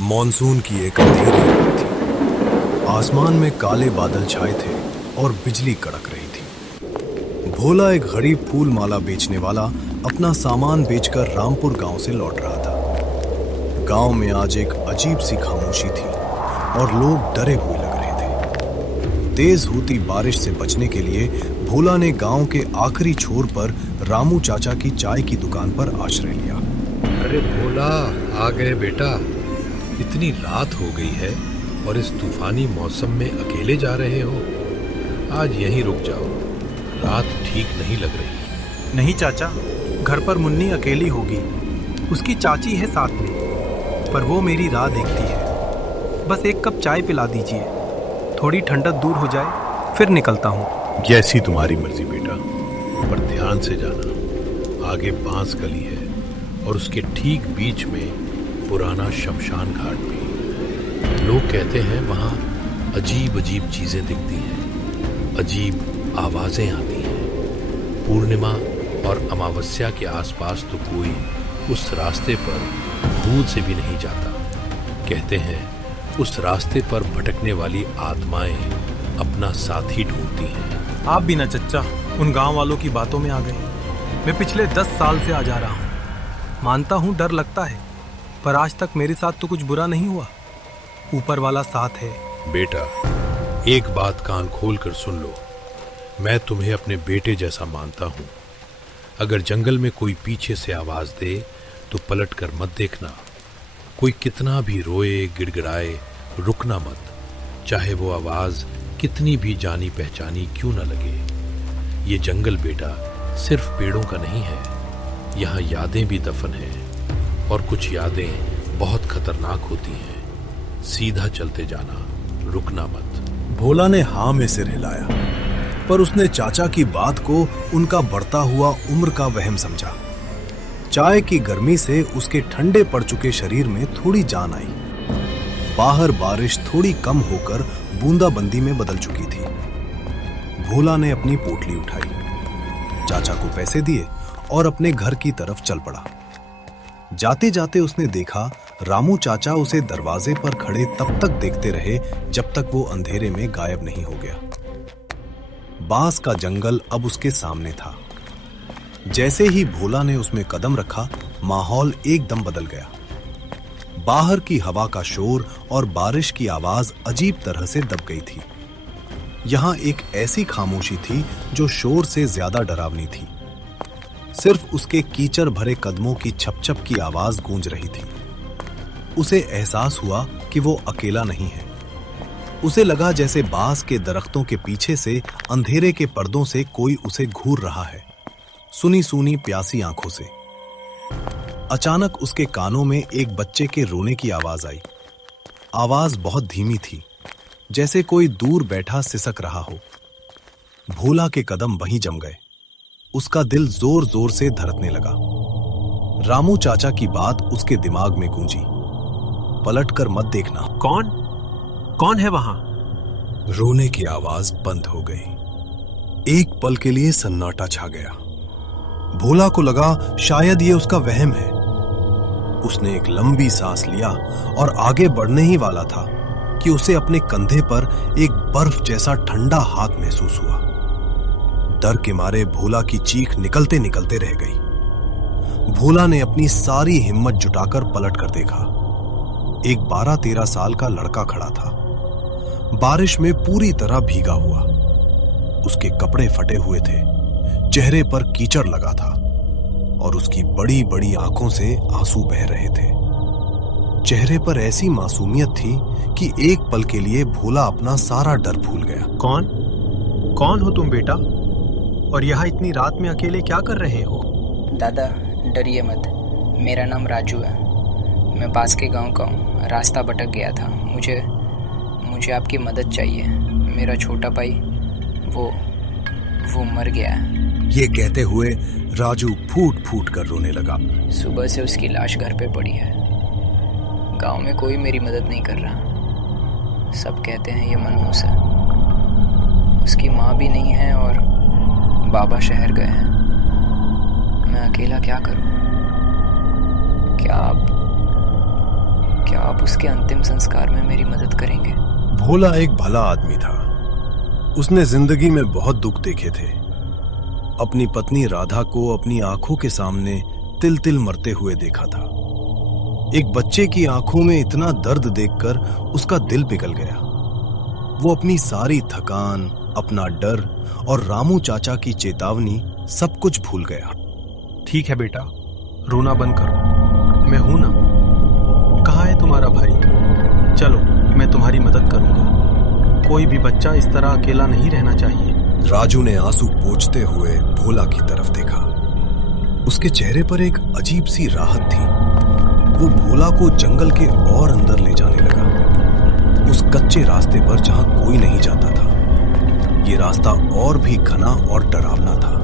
Monsoon की एक अंधेरी रात थी। आसमान में काले बादल छाए थे और बिजली कड़क रही थी। भोला, एक गरीब फूल माला बेचने वाला, अपना सामान बेचकर रामपुर गांव से लौट रहा था। गांव में आज एक अजीब सी खामोशी थी और लोग डरे हुए लग रहे थे। तेज होती बारिश से बचने के लिए भोला ने गांव के आखिरी छोर पर रामू चाचा की चाय की दुकान पर आश्रय लिया। अरे भोला, आ गए बेटा। इतनी रात हो गई है और इस तूफानी मौसम में अकेले जा रहे हो। आज यहीं रुक जाओ, रात ठीक नहीं लग रही। नहीं चाचा, घर पर मुन्नी अकेली होगी। उसकी चाची है साथ में, पर वो मेरी राह देखती है। बस एक कप चाय पिला दीजिए, थोड़ी ठंडक दूर हो जाए, फिर निकलता हूँ। जैसी तुम्हारी मर्जी बेटा, पर ध्यान से जाना। आगे बांस गली है और उसके ठीक बीच में पुराना शमशान घाट भी। लोग कहते हैं वहाँ अजीब अजीब चीजें दिखती हैं, अजीब आवाजें आती हैं। पूर्णिमा और अमावस्या के आसपास तो कोई उस रास्ते पर भूल से भी नहीं जाता। कहते हैं उस रास्ते पर भटकने वाली आत्माएं अपना साथी ढूंढती हैं। आप भी ना चच्चा उन गांव वालों की बातों में आ गए। मैं पिछले 10 साल से आ जा रहा हूँ। मानता हूँ डर लगता है, पर आज तक मेरे साथ तो कुछ बुरा नहीं हुआ। ऊपर वाला साथ है। बेटा, एक बात कान खोल कर सुन लो। मैं तुम्हें अपने बेटे जैसा मानता हूँ। अगर जंगल में कोई पीछे से आवाज दे तो पलट कर मत देखना। कोई कितना भी रोए गिड़गिड़ाए, रुकना मत, चाहे वो आवाज कितनी भी जानी पहचानी क्यों न लगे। ये जंगल बेटा सिर्फ पेड़ों का नहीं है, यहाँ यादें भी दफन हैं, और कुछ यादें बहुत खतरनाक होती हैं। सीधा चलते जाना, रुकना मत। भोला ने हाँ में सिर हिलाया, पर उसने चाचा की बात को उनका बढ़ता हुआ उम्र का वहम समझा। चाय की गर्मी से उसके ठंडे पड़ चुके शरीर में थोड़ी जान आई। बाहर बारिश थोड़ी कम होकर बूंदाबंदी में बदल चुकी थी। भोला ने अपनी पोटली उठाई, चाचा को पैसे दिए और अपने घर की तरफ चल पड़ा। जाते जाते उसने देखा रामू चाचा उसे दरवाजे पर खड़े तब तक देखते रहे जब तक वो अंधेरे में गायब नहीं हो गया। बांस का जंगल अब उसके सामने था। जैसे ही भोला ने उसमें कदम रखा, माहौल एकदम बदल गया। बाहर की हवा का शोर और बारिश की आवाज अजीब तरह से दब गई थी। यहां एक ऐसी खामोशी थी जो शोर से ज्यादा डरावनी थी। सिर्फ उसके कीचड़ भरे कदमों की छप-छप की आवाज गूंज रही थी। उसे एहसास हुआ कि वो अकेला नहीं है। उसे लगा जैसे बांस के दरख्तों के पीछे से अंधेरे के पर्दों से कोई उसे घूर रहा है, सुनी सुनी प्यासी आंखों से। अचानक उसके कानों में एक बच्चे के रोने की आवाज आई। आवाज बहुत धीमी थी, जैसे कोई दूर बैठा सिसक रहा हो। भोला के कदम वहीं जम गए। उसका दिल जोर जोर से धड़कने लगा। रामू चाचा की बात उसके दिमाग में गूंजी, पलटकर मत देखना। कौन है वहां? रोने की आवाज बंद हो गई। एक पल के लिए सन्नाटा छा गया। भोला को लगा शायद ये उसका वहम है। उसने एक लंबी सांस लिया और आगे बढ़ने ही वाला था कि उसे अपने कंधे पर एक बर्फ जैसा ठंडा हाथ महसूस हुआ। डर के मारे भोला की चीख निकलते निकलते रह गई। भोला ने अपनी सारी हिम्मत जुटाकर पलट कर देखा। एक 12-13 साल का लड़का खड़ा था, बारिश में पूरी तरह भीगा हुआ। उसके कपड़े फटे हुए थे, चेहरे पर कीचड़ लगा था और उसकी बड़ी बड़ी आंखों से आंसू बह रहे थे। चेहरे पर ऐसी मासूमियत थी कि एक पल के लिए भोला अपना सारा डर भूल गया। कौन हो तुम बेटा? और यहाँ इतनी रात में अकेले क्या कर रहे हो? दादा, डरिए मत। मेरा नाम राजू है। मैं पास के गांव का हूँ। रास्ता भटक गया था। मुझे आपकी मदद चाहिए। मेरा छोटा भाई वो मर गया है। ये कहते हुए राजू फूट फूट कर रोने लगा। सुबह से उसकी लाश घर पे पड़ी है। गांव में कोई मेरी मदद नहीं कर रहा। सब कहते हैं ये मनहूस है। उसकी माँ भी नहीं है और बाबा शहर गए हैं। मैं अकेला क्या करूं? क्या आप आप उसके अंतिम संस्कार में मेरी मदद करेंगे? भोला एक भला आदमी था। उसने जिंदगी में बहुत दुख देखे थे। अपनी पत्नी राधा को अपनी आंखों के सामने तिल तिल मरते हुए देखा था। एक बच्चे की आंखों में इतना दर्द देखकर उसका दिल पिघल गया। वो अपनी सारी थकान, अपना डर और रामू चाचा की चेतावनी सब कुछ भूल गया। ठीक है बेटा, रोना बंद करो, मैं हूं ना। कहाँ है तुम्हारा भाई? चलो, मैं तुम्हारी मदद करूंगा। कोई भी बच्चा इस तरह अकेला नहीं रहना चाहिए। राजू ने आंसू पोंछते हुए भोला की तरफ देखा। उसके चेहरे पर एक अजीब सी राहत थी। वो भोला को जंगल के और अंदर ले जाने लगा, उस कच्चे रास्ते पर जहां कोई नहीं जाता था। ये रास्ता और भी घना और डरावना था।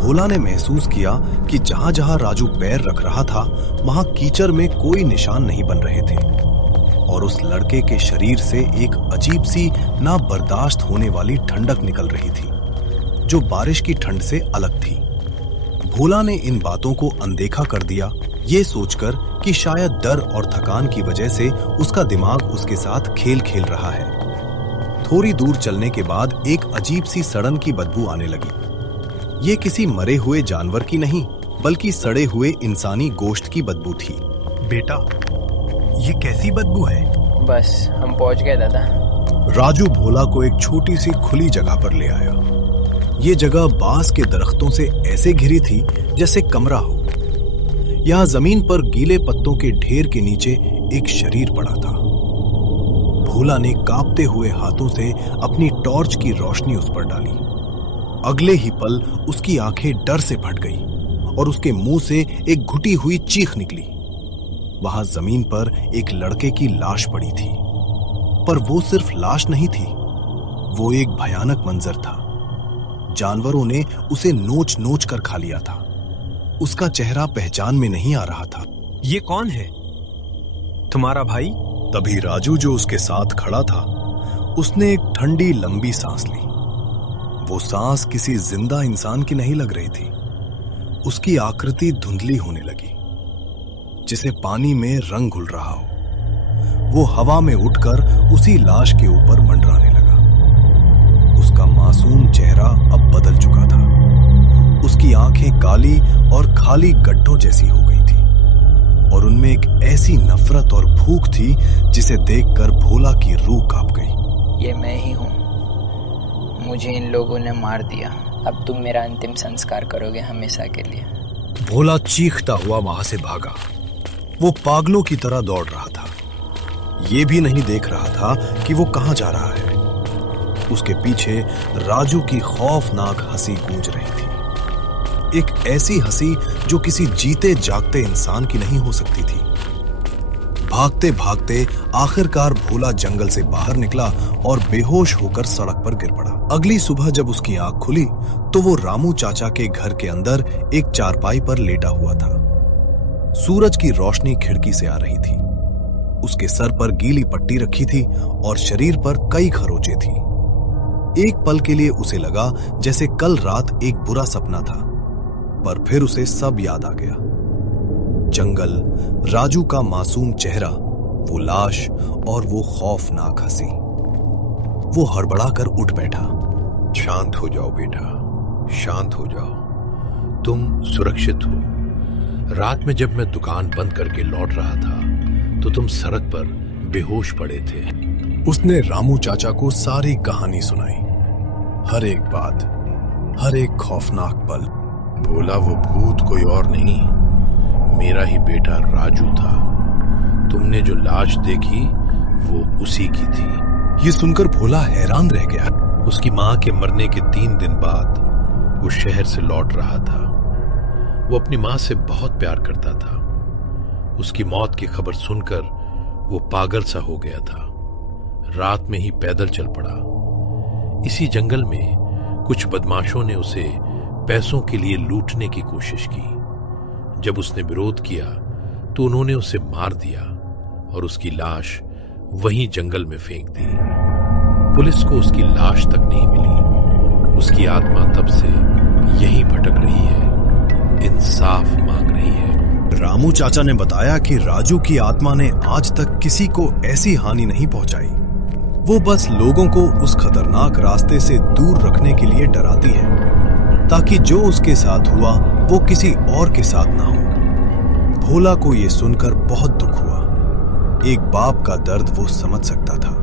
भोला ने महसूस किया कि जहां जहां राजू पैर रख रहा था वहां कीचड़ में कोई निशान नहीं बन रहे थे और उस लड़के के शरीर से एक अजीब सी ना बर्दाश्त होने वाली ठंडक निकल रही थी, जो बारिश की ठंड से अलग थी। भोला ने इन बातों को अनदेखा कर दिया, ये सोचकर कि शायद डर और थकान की वजह से उसका दिमाग उसके साथ खेल खेल रहा है। थोड़ी दूर चलने के बाद एक अजीब सी सड़न की बदबू आने लगी। ये किसी मरे हुए जानवर की नहीं, बल्कि सड़े हुए इंसानी गोश्त की बदबू थी। बेटा, ये कैसी बदबू है? बस हम पहुंच गए दादा। राजू भोला को एक छोटी सी खुली जगह पर ले आया। ये जगह बांस के दरख्तों से ऐसे घिरी थी जैसे कमरा हो। यहाँ जमीन पर गीले पत्तों के ढेर के नीचे एक शरीर पड़ा था। भोला ने कांपते हुए हाथों से अपनी टॉर्च की रोशनी उस पर डाली। अगले ही पल उसकी आंखें डर से फट गईं और उसके मुंह से एक घुटी हुई चीख निकली। वहां जमीन पर एक लड़के की लाश पड़ी थी, पर वो सिर्फ लाश नहीं थी, वो एक भयानक मंजर था। जानवरों ने उसे नोच नोच कर खा लिया था। उसका चेहरा पहचान में नहीं आ रहा था। ये कौन है? तुम्हारा भाई? तभी राजू, जो उसके साथ खड़ा था, उसने एक ठंडी लंबी सांस ली। वो सांस किसी जिंदा इंसान की नहीं लग रही थी। उसकी आकृति धुंधली होने लगी, जिसे पानी में रंग घुल रहा हो। वो हवा में उड़कर उसी लाश के ऊपर मंडराने लगा। उसका मासूम चेहरा अब बदल चुका था। उसकी आंखें काली और खाली गड्ढों जैसी हो गई थी और उनमें एक ऐसी नफरत और भूख थी जिसे देखकर भोला की रूह कांप गई। ये मैं ही हूँ, मुझे इन लोगों ने मार दिया। अब तुम मेरा अंतिम संस्कार करोगे हमेशा के लिए। भोला चीखता हुआ वहां से भागा। वो पागलों की तरह दौड़ रहा था। ये भी नहीं देख रहा था कि वो कहां जा रहा है। उसके पीछे राजू की खौफनाक हंसी गूंज रही थी, एक ऐसी हंसी जो किसी जीते जागते इंसान की नहीं हो सकती थी। भागते भागते आखिरकार भोला जंगल से बाहर निकला और बेहोश होकर सड़क पर गिर पड़ा। अगली सुबह जब उसकी आंख खुली तो वो रामू चाचा के घर के अंदर एक चारपाई पर लेटा हुआ था। सूरज की रोशनी खिड़की से आ रही थी। उसके सर पर गीली पट्टी रखी थी और शरीर पर कई खरोंचें थी। एक पल के लिए उसे लगा जैसे कल रात एक बुरा सपना था, पर फिर उसे सब याद आ गया। जंगल, राजू का मासूम चेहरा, वो लाश और वो खौफनाक हंसी। वो हड़बड़ाकर उठ बैठा। शांत हो जाओ बेटा, शांत हो जाओ। तुम सुरक्षित हो। रात में जब मैं दुकान बंद करके लौट रहा था तो तुम सड़क पर बेहोश पड़े थे। उसने रामू चाचा को सारी कहानी सुनाई, हर एक बात, हर एक खौफनाक पल। भोला, वो भूत कोई और नहीं, मेरा ही बेटा राजू था। तुमने जो लाश देखी वो उसी की थी। ये सुनकर भोला हैरान रह गया। उसकी मां के मरने के 3 दिन बाद वो शहर से लौट रहा था। वो अपनी मां से बहुत प्यार करता था। उसकी मौत की खबर सुनकर वो पागल सा हो गया था। रात में ही पैदल चल पड़ा। इसी जंगल में कुछ बदमाशों ने उसे पैसों के लिए लूटने की कोशिश की। जब उसने विरोध किया तो उन्होंने उसे मार दिया और उसकी लाश वहीं जंगल में फेंक दी। पुलिस को उसकी लाश तक नहीं मिली। उसकी आत्मा तब से यहीं भटक रही है, इंसाफ मांग रही है। रामू चाचा ने बताया कि राजू की आत्मा ने आज तक किसी को ऐसी हानि नहीं पहुंचाई। वो बस लोगों को उस खतरनाक रास्ते से दूर रखने के लिए डराती है, ताकि जो उसके साथ हुआ वो किसी और के साथ ना हो। भोला को यह सुनकर बहुत दुख हुआ। एक बाप का दर्द वो समझ सकता था।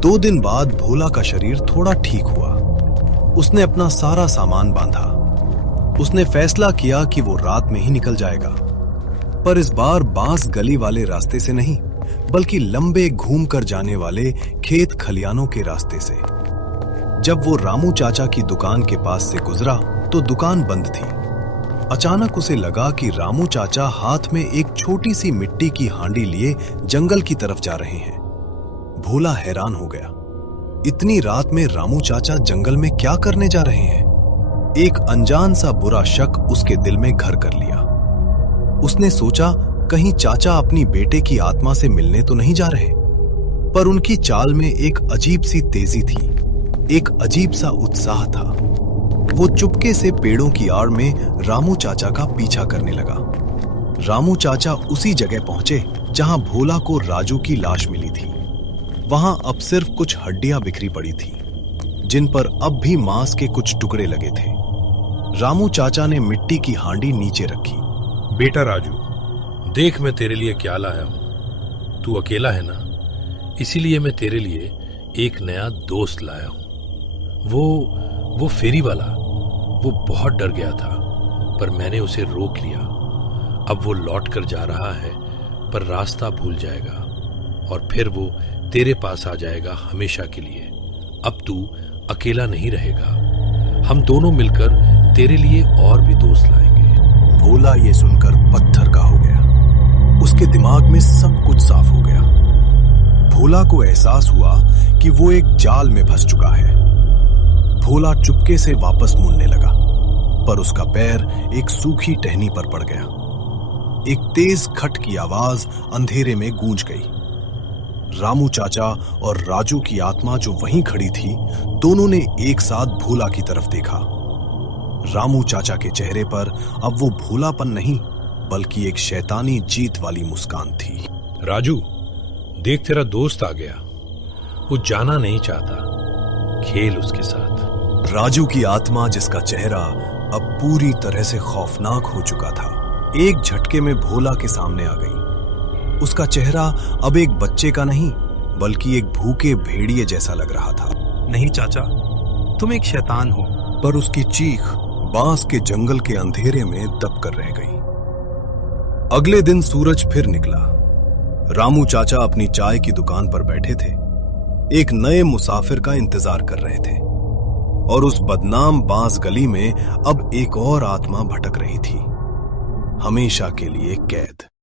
2 दिन बाद भोला का शरीर थोड़ा ठीक हुआ। उसने अपना सारा सामान बांधा। उसने फैसला किया कि वो रात में ही निकल जाएगा, पर इस बार बांस गली वाले रास्ते से नहीं, बल्कि लंबे घूम कर जाने वाले खेत खलियानों के रास्ते से। जब वो रामू चाचा की दुकान के पास से गुजरा तो दुकान बंद थी। अचानक उसे लगा कि रामू चाचा हाथ में एक छोटी सी मिट्टी की हांडी लिए जंगल की तरफ जा रहे हैं। भोला हैरान हो गया। इतनी रात में रामू चाचा जंगल में क्या करने जा रहे हैं? एक अनजान सा बुरा शक उसके दिल में घर कर लिया। उसने सोचा, कहीं चाचा अपनी बेटे की आत्मा से मिलने तो नहीं जा रहे? पर उनकी चाल में एक अजीब सी तेजी थी, एक अजीब सा उत्साह था। वो चुपके से पेड़ों की आड़ में रामू चाचा का पीछा करने लगा। रामू चाचा उसी जगह पहुंचे जहां भोला को राजू की लाश मिली थी। वहां अब सिर्फ कुछ हड्डियां बिखरी पड़ी थी, जिन पर अब भी मांस के कुछ टुकड़े लगे थे। रामू चाचा ने मिट्टी की हांडी नीचे रखी। बेटा राजू, देख मैं तेरे लिए क्या लाया हूं। तू अकेला है ना, इसीलिए मैं तेरे लिए एक नया दोस्त लाया हूं। वो फेरी वाला, वो बहुत डर गया था, पर मैंने उसे रोक लिया। अब वो लौट कर जा रहा है, पर रास्ता भूल जाएगा और फिर वो तेरे पास आ जाएगा हमेशा के लिए। अब तू अकेला नहीं रहेगा। हम दोनों मिलकर तेरे लिए और भी दोस्त लाएंगे। भोला ये सुनकर पत्थर का हो गया। उसके दिमाग में सब कुछ साफ हो गया। भोला को एहसास हुआ कि वो एक जाल में फंस चुका है। भोला चुपके से वापस मुड़ने लगा, पर उसका पैर एक सूखी टहनी पर पड़ गया। एक तेज खट की आवाज अंधेरे में गूंज गई। रामू चाचा और राजू की आत्मा जो वहीं खड़ी थी, दोनों ने एक साथ भोला की तरफ देखा। रामू चाचा के चेहरे पर अब वो भोलापन नहीं, बल्कि एक शैतानी जीत वाली मुस्कान थी। राजू, देख तेरा दोस्त आ गया। वो जाना नहीं चाहता, खेल उसके साथ। राजू की आत्मा, जिसका चेहरा अब पूरी तरह से खौफनाक हो चुका था, एक झटके में भोला के सामने आ गई। उसका चेहरा अब एक बच्चे का नहीं, बल्कि एक भूखे भेड़िए जैसा लग रहा था। नहीं चाचा, तुम एक शैतान हो। पर उसकी चीख बांस के जंगल के अंधेरे में दब कर रह गई। अगले दिन सूरज फिर निकला। रामू चाचा अपनी चाय की दुकान पर बैठे थे, एक नए मुसाफिर का इंतजार कर रहे थे। और उस बदनाम बांस गली में अब एक और आत्मा भटक रही थी, हमेशा के लिए कैद।